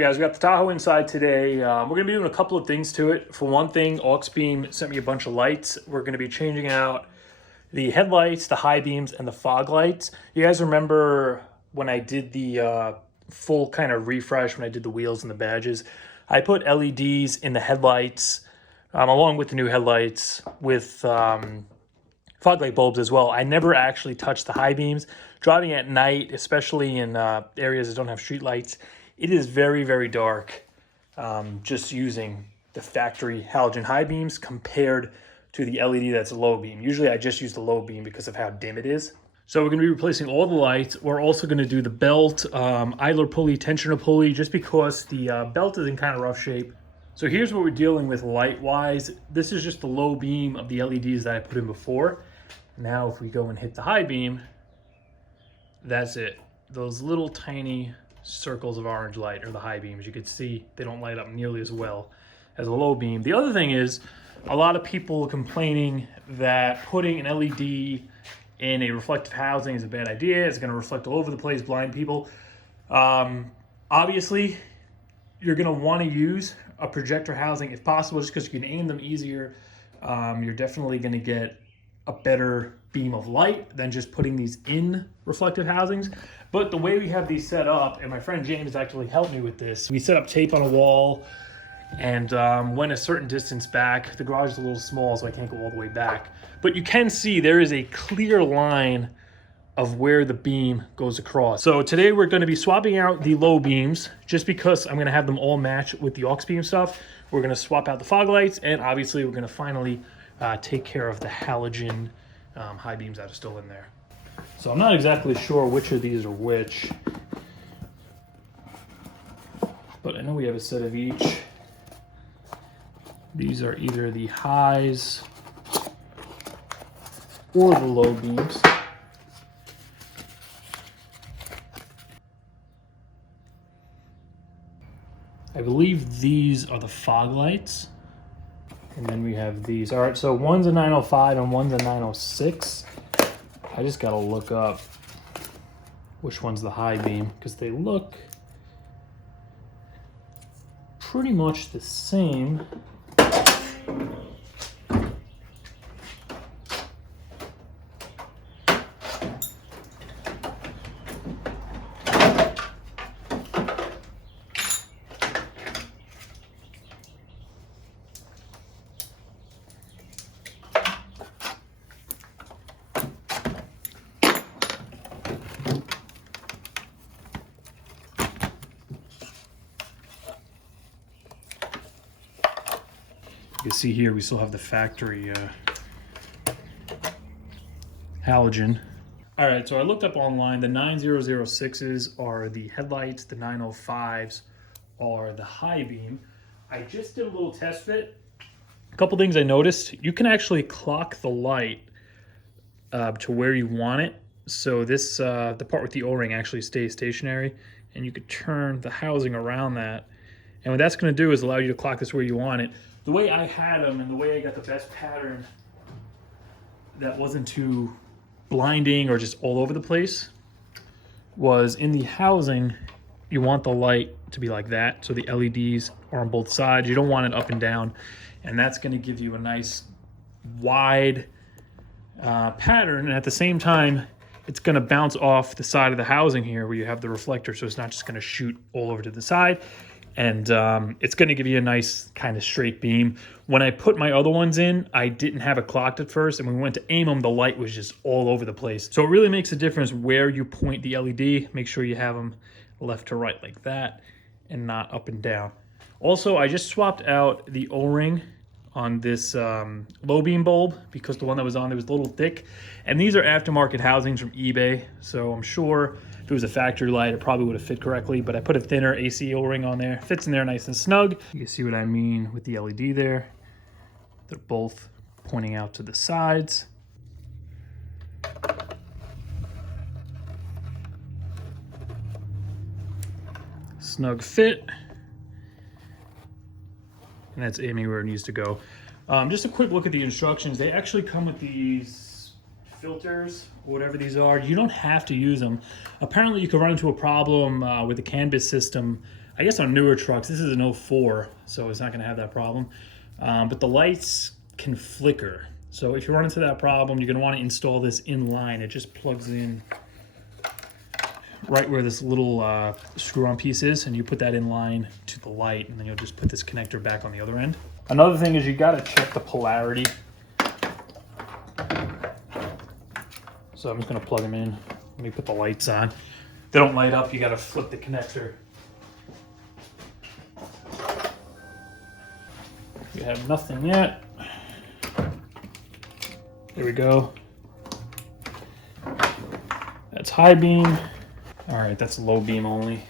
Alright guys, we got the Tahoe inside today. We're going to be doing a couple of things to it. For one thing, Auxbeam sent me a bunch of lights. We're going to be changing out the headlights, the high beams, and the fog lights. You guys remember when I did the full kind of refresh, when I did the wheels and the badges, I put LEDs in the headlights along with the new headlights with fog light bulbs as well. I never actually touched the high beams. Driving at night, especially in areas that don't have street lights, it is very, very dark just using the factory halogen high beams compared to the LED that's a low beam. Usually I just use the low beam because of how dim it is. So we're going to be replacing all the lights. We're also going to do the belt, idler pulley, tensioner pulley, just because the belt is in kind of rough shape. So here's what we're dealing with light-wise. This is just the low beam of the LEDs that I put in before. Now if we go and hit the high beam, that's it. Those little tiny circles of orange light are the high beams. You can see they don't light up nearly as well as a low beam. The other thing is, a lot of people complaining that putting an LED in a reflective housing is a bad idea. It's going to reflect all over the place, blind people. Obviously, you're going to want to use a projector housing if possible, just because you can aim them easier. You're definitely going to get a better beam of light than just putting these in reflective housings. But the way we have these set up, and my friend James actually helped me with this, we set up tape on a wall and went a certain distance back. The garage is a little small, so I can't go all the way back. But you can see there is a clear line of where the beam goes across. So today we're going to be swapping out the low beams just because I'm going to have them all match with the Auxbeam stuff. We're going to swap out the fog lights, and obviously we're going to finally take care of the halogen high beams that are still in there. So I'm not exactly sure which of these are which, but I know we have a set of each. These are either the highs or the low beams. I believe these are the fog lights. And then we have these. All right, so one's a 905 and one's a 906. I just gotta look up which one's the high beam because they look pretty much the same. You can see here we still have the factory halogen. All right, so I looked up online. The 9006s are the headlights. The 905s are the high beam. I just did a little test fit. A couple things I noticed. You can actually clock the light to where you want it. So this, the part with the O-ring actually stays stationary, and you could turn the housing around that. And what that's going to do is allow you to clock this where you want it. The way I had them and the way I got the best pattern that wasn't too blinding or just all over the place was in the housing. You want the light to be like that, so the LEDs are on both sides. You don't want it up and down, and that's going to give you a nice wide pattern, and at the same time it's going to bounce off the side of the housing here where you have the reflector, so it's not just going to shoot all over to the side. And it's going to give you a nice kind of straight beam. When I put my other ones in, I didn't have it clocked at first, and when we went to aim them, the light was just all over the place. So it really makes a difference where you point the LED. Make sure you have them left to right like that and not up and down. Also, I just swapped out the O-ring on this low beam bulb because the one that was on there was a little thick. And these are aftermarket housings from eBay, so I'm sure if it was a factory light, it probably would have fit correctly, but I put a thinner AC O-ring on there. Fits in there nice and snug. You can see what I mean with the LED there. They're both pointing out to the sides. Snug fit. And that's aiming where it needs to go. Just a quick look at the instructions. They actually come with these filters, whatever these are. You don't have to use them. Apparently you could run into a problem with the CAN bus system I guess on newer trucks, this is an 04, so it's not gonna have that problem. But the lights can flicker. So if you run into that problem, you're gonna wanna install this in line. It just plugs in right where this little screw-on piece is, and you put that in line to the light, and then you'll just put this connector back on the other end. Another thing is you gotta check the polarity. So I'm just gonna plug them in. Let me put the lights on. They don't light up, you gotta flip the connector. We have nothing yet. There we go. That's high beam. All right, that's low beam only.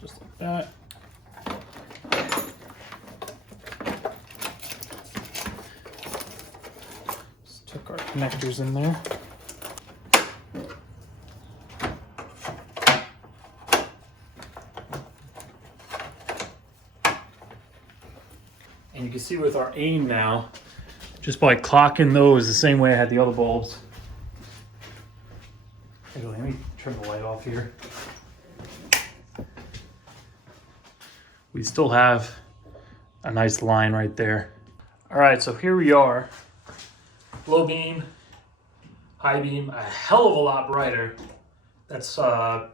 Just like that. Just tuck our connectors in there. And you can see with our aim now, just by clocking those the same way I had the other bulbs. Actually, let me turn the light off here. We still have a nice line right there. All right, so here we are. Low beam, high beam, a hell of a lot brighter. That's high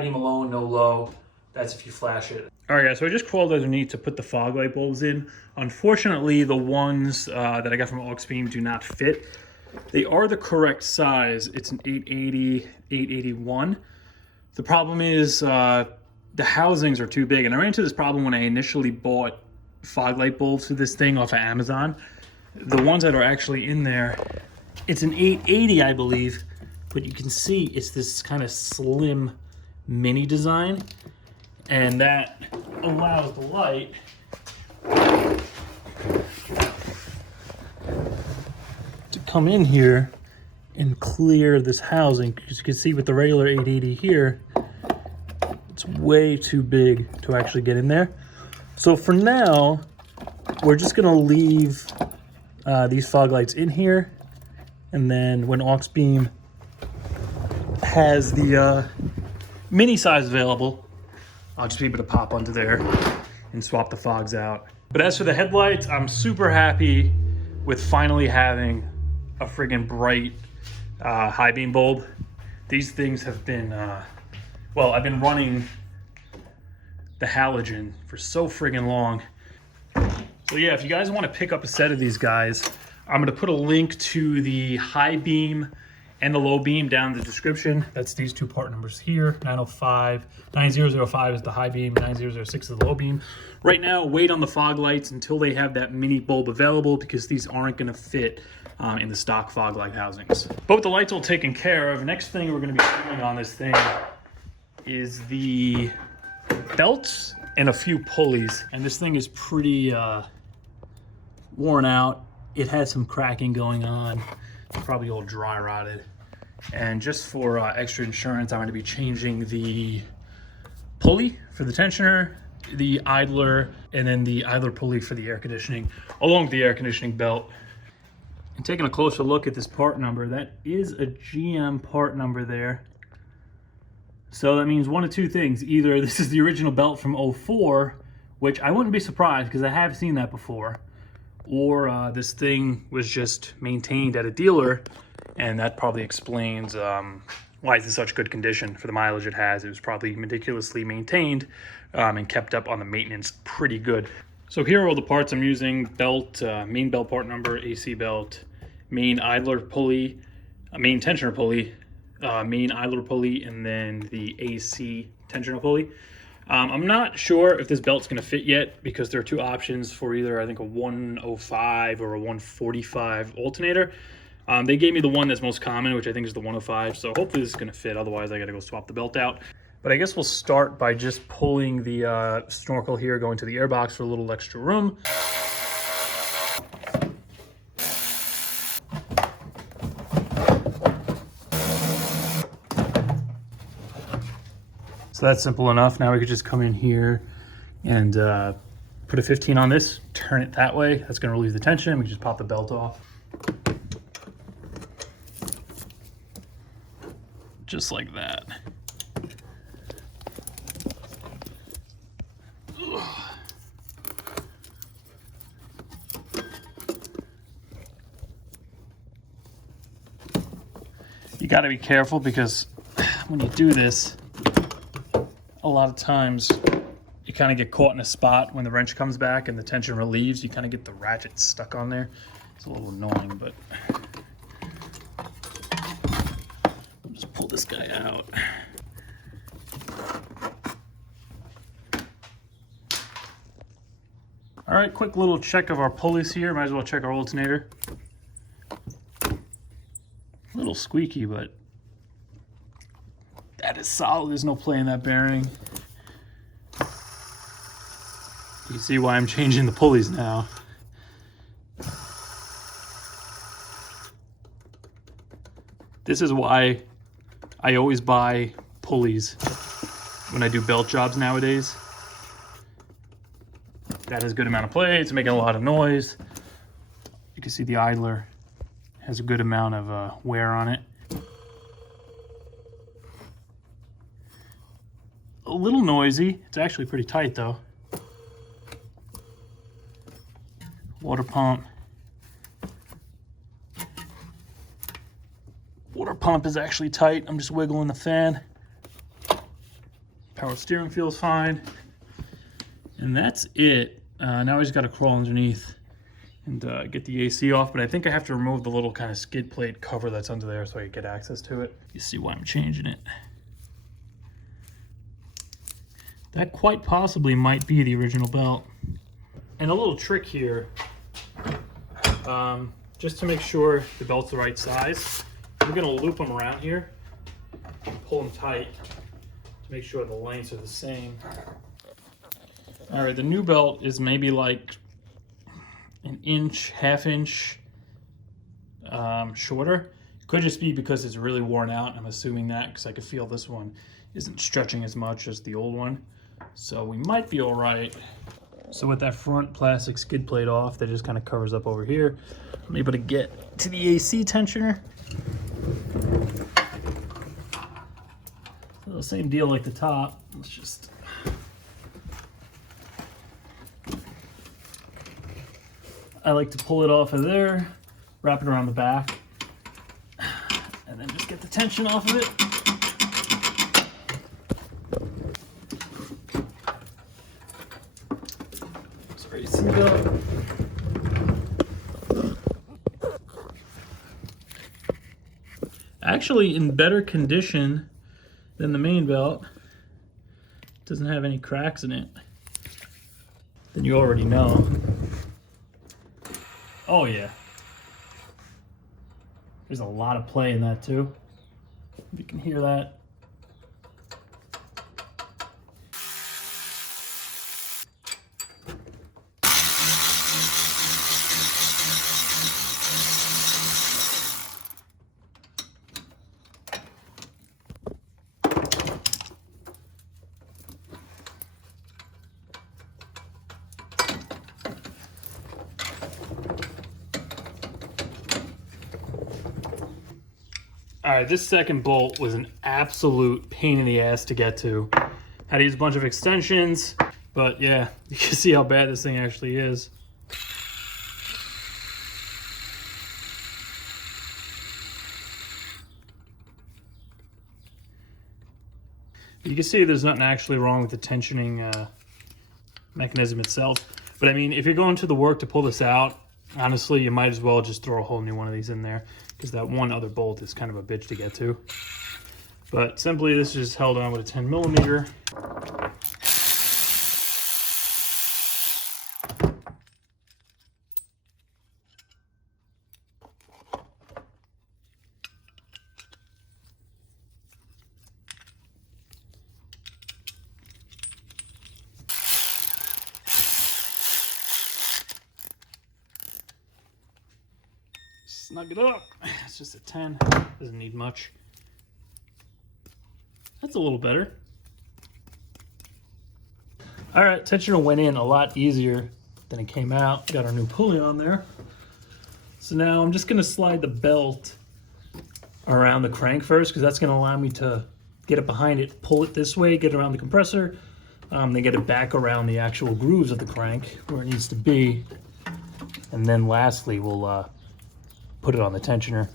beam alone, no low. That's if you flash it. All right, guys, so I just crawled underneath to put the fog light bulbs in. Unfortunately, the ones that I got from Aux Beam do not fit. They are the correct size. It's an 880, 881. The problem is the housings are too big. And I ran into this problem when I initially bought fog light bulbs for this thing off of Amazon. The ones that are actually in there, it's an 880, I believe, but you can see it's this kind of slim mini design. And that allows the light to come in here and clear this housing. Because you can see with the regular 880 here, it's way too big to actually get in there. So for now, we're just gonna leave these fog lights in here. And then when Aux Beam has the mini size available, I'll just be able to pop under there and swap the fogs out. But as for the headlights, I'm super happy with finally having a friggin' bright high beam bulb. These things have been, well, I've been running the halogen for so friggin' long. So yeah, if you guys want to pick up a set of these guys, I'm gonna put a link to the high beam and the low beam down in the description. That's these two part numbers here. 9005 is the high beam, 9006 is the low beam. Right now, wait on the fog lights until they have that mini bulb available, because these aren't gonna fit in the stock fog light housings. But with the lights all taken care of, next thing we're gonna be putting on this thing is the belts and a few pulleys. And this thing is pretty worn out. It has some cracking going on. It's probably all dry rotted. And just for extra insurance, I'm going to be changing the pulley for the tensioner, the idler, and then the idler pulley for the air conditioning, along with the air conditioning belt. And taking a closer look at this part number, that is a GM part number there. So that means one of two things. Either this is the original belt from 04, which I wouldn't be surprised because I have seen that before, or this thing was just maintained at a dealer, and that probably explains why it's in such good condition for the mileage it has. It was probably meticulously maintained and kept up on the maintenance pretty good. So here are all the parts I'm using. Belt, main belt part number, AC belt, main idler pulley, main tensioner pulley, main idler pulley, and then the AC tensioner pulley. I'm not sure if this belt's going to fit yet, because there are two options for either, I think, a 105 or a 145 alternator. They gave me the one that's most common, which I think is the 105, so hopefully this is going to fit. Otherwise, I got to go swap the belt out. But I guess we'll start by just pulling the snorkel here, going to the airbox for a little extra room. So that's simple enough. Now we could just come in here and put a 15 on this, turn it that way. That's going to relieve the tension. We can just pop the belt off. just like that. You got to be careful because when you do this, a lot of times you kind of get caught in a spot when the wrench comes back and the tension relieves. You kind of get the ratchet stuck on there. It's a little annoying, but I'll just pull this guy out. All right, quick little check of our pulleys here. Might as well check our alternator. A little squeaky, but that is solid. There's no play in that bearing. You can see why I'm changing the pulleys now. This is why I always buy pulleys when I do belt jobs nowadays. That has a good amount of play. It's making a lot of noise. You can see the idler has a good amount of wear on it. A little noisy. It's actually pretty tight though. Water pump. Water pump is actually tight. I'm just wiggling the fan. Power steering feels fine. And that's it. Now I just got to crawl underneath and get the AC off, but I think I have to remove the little kind of skid plate cover that's under there so I can get access to it. You see why I'm changing it. That quite possibly might be the original belt. And a little trick here, just to make sure the belt's the right size, we're gonna loop them around here and pull them tight to make sure the lengths are the same. All right, the new belt is maybe like an inch, half inch shorter. Could just be because it's really worn out. I'm assuming that because I could feel this one isn't stretching as much as the old one. So we might be all right. So with that front plastic skid plate off, that just kind of covers up over here. I'm able to get to the AC tensioner. So the same deal like the top. Let's just I like to pull it off of there, wrap it around the back, and then just get the tension off of it. Sorry, seat up. Actually in better condition than the main belt. Doesn't have any cracks in it. Then you already know. Oh yeah. There's a lot of play in that too. You can hear that. All right, this second bolt was an absolute pain in the ass to get to. Had to use a bunch of extensions, but yeah, you can see how bad this thing actually is. You can see there's nothing actually wrong with the tensioning mechanism itself. But I mean, if you're going to the work to pull this out, honestly, you might as well just throw a whole new one of these in there, because that one other bolt is kind of a bitch to get to. But simply, this is just held on with a 10mm. Snug it up. It's just a 10. Doesn't need much. That's a little better. All right, tensioner went in a lot easier than it came out. Got our new pulley on there. So now I'm just gonna slide the belt around the crank first, because that's going to allow me to get it behind it, pull it this way, get it around the compressor, then get it back around the actual grooves of the crank where it needs to be. And then lastly, we'll put it on the tensioner.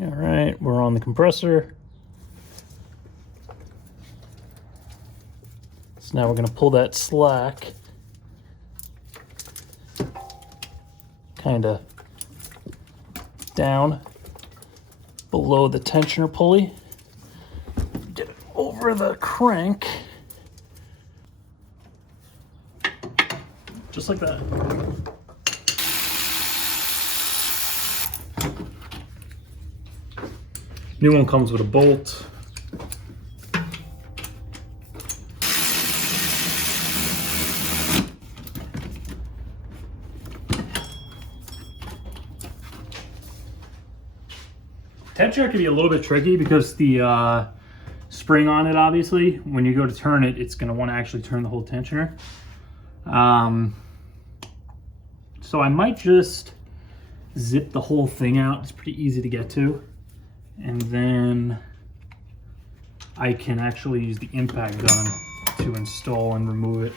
All right, we're on the compressor. So now we're going to pull that slack kind of down below the tensioner pulley. Get it over the crank. Just like that. New one comes with a bolt. Tensioner can be a little bit tricky because the spring on it, obviously, when you go to turn it, it's going to want to actually turn the whole tensioner. So I might just zip the whole thing out. It's pretty easy to get to. And then I can actually use the impact gun to install and remove it.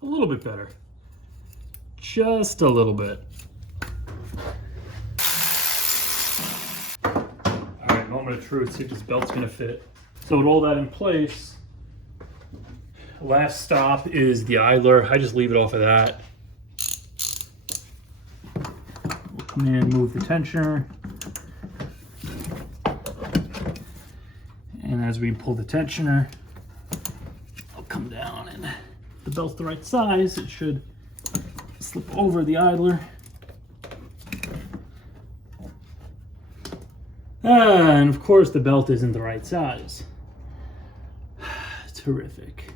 A little bit better. Just a little bit. All right, moment of truth, see if this belt's gonna fit. So with all that in place, last stop is the idler. I just leave it off of that. We'll come in, move the tensioner. And as we pull the tensioner, I'll come down and the belt's the right size, it should slip over the idler. And of course the belt isn't the right size. Terrific.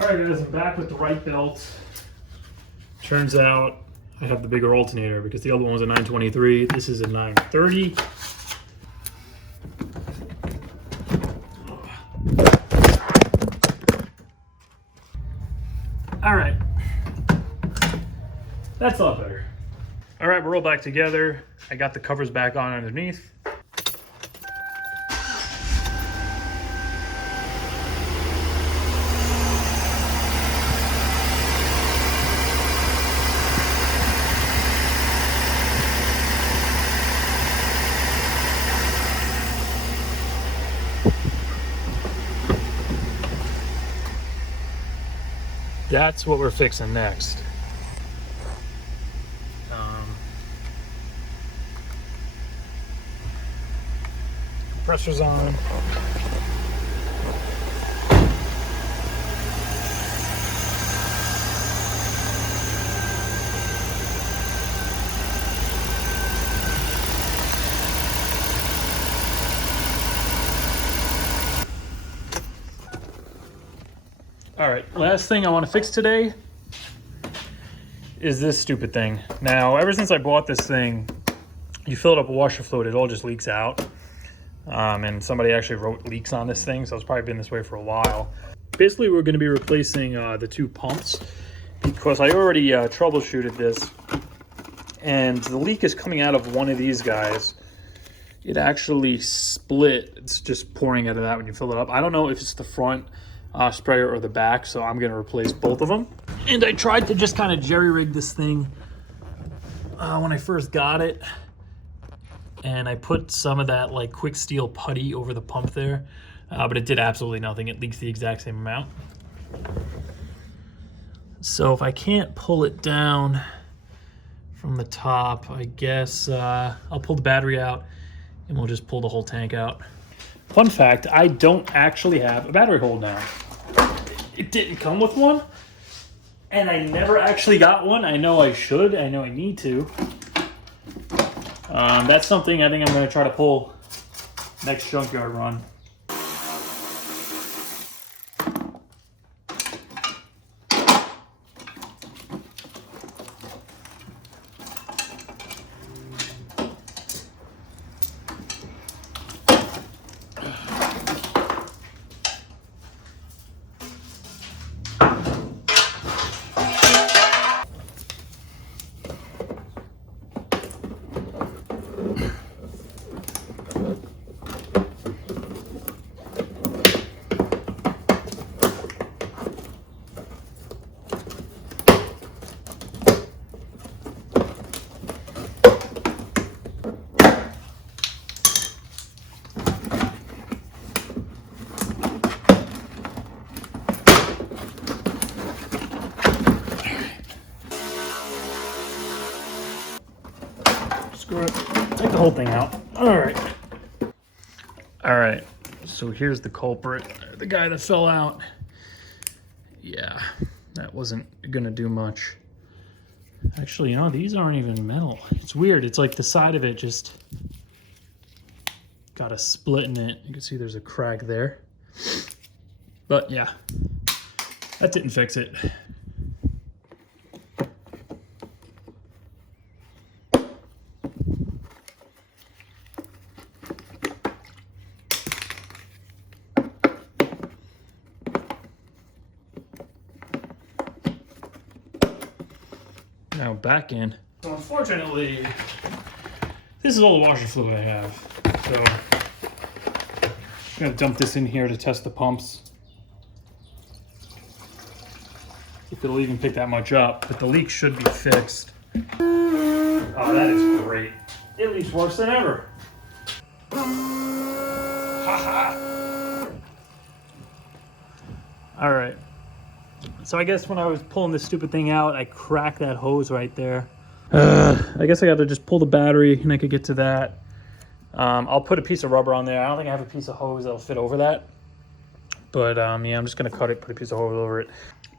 All right guys, I'm back with the right belt. Turns out I have the bigger alternator because the other one was a 923. This is a 930. All right, that's a lot better. All right, we're all back together. I got the covers back on underneath. That's what we're fixing next. Compressor's on. All right, last thing I want to fix today is this stupid thing. Now, ever since I bought this thing, you fill it up with washer fluid, it all just leaks out. And somebody actually wrote leaks on this thing, so it's probably been this way for a while. Basically, we're going to be replacing the two pumps because I already troubleshooted this, and the leak is coming out of one of these guys. It actually split. It's just pouring out of that when you fill it up. I don't know if it's the front sprayer or the back, so I'm going to replace both of them. And I tried to just kind of jerry-rig this thing when I first got it. And I put some of that like quick steel putty over the pump there, but it did absolutely nothing. It leaks the exact same amount. So if I can't pull it down from the top, I guess I'll pull the battery out and we'll just pull the whole tank out. Fun fact, I don't actually have a battery hold now. It didn't come with one, and I never actually got one. I know I should. I know I need to. That's something I think I'm going to try to pull next junkyard run. Screw it. Take the whole thing out. All right. All right. So here's the culprit. The guy that fell out. Yeah, that wasn't gonna do much. Actually, you know, these aren't even metal. It's weird. It's like the side of it just got a split in it. You can see there's a crack there. But yeah, that didn't fix it. Now back in. So unfortunately, this is all the washer fluid I have. So I'm gonna dump this in here to test the pumps. If it'll even pick that much up, but the leak should be fixed. Oh, that is great. At least worse than ever. Haha. All right. So I guess when I was pulling this stupid thing out, I cracked that hose right there. I guess I got to just pull the battery and I could get to that. I'll put a piece of rubber on there. I don't think I have a piece of hose that'll fit over that. But yeah, I'm just going to cut it, put a piece of hose over it.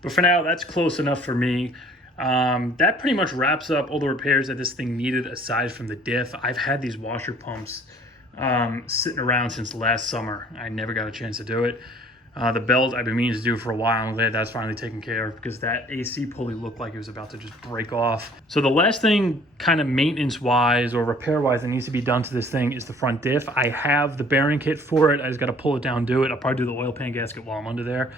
But for now, that's close enough for me. That pretty much wraps up all the repairs that this thing needed aside from the diff. I've had these washer pumps sitting around since last summer. I never got a chance to do it. The belt I've been meaning to do for a while. I'm glad that's finally taken care of because that AC pulley looked like it was about to just break off. So the last thing kind of maintenance-wise or repair-wise that needs to be done to this thing is the front diff. I have the bearing kit for it. I just got to pull it down, do it. I'll probably do the oil pan gasket while I'm under there.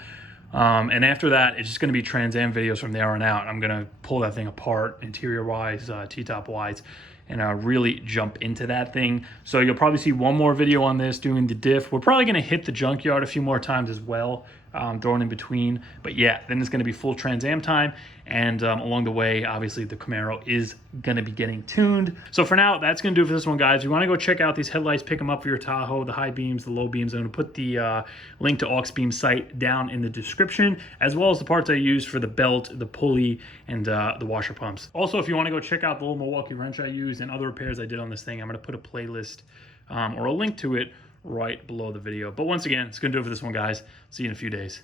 And after that, it's just going to be Trans Am videos from there on out. I'm going to pull that thing apart, interior-wise, T-top-wise, and really jump into that thing. So you'll probably see one more video on this doing the diff. We're probably going to hit the junkyard a few more times as well, throwing in between. But yeah, then it's going to be full Trans Am time. And along the way, obviously, the Camaro is going to be getting tuned. So for now, that's going to do it for this one, guys. If you want to go check out these headlights, pick them up for your Tahoe, the high beams, the low beams. I'm going to put the link to AuxBeam site down in the description, as well as the parts I use for the belt, the pulley, and the washer pumps. Also, if you want to go check out the little Milwaukee wrench I used and other repairs I did on this thing, I'm going to put a playlist or a link to it right below the video. But once again, it's going to do it for this one, guys. See you in a few days.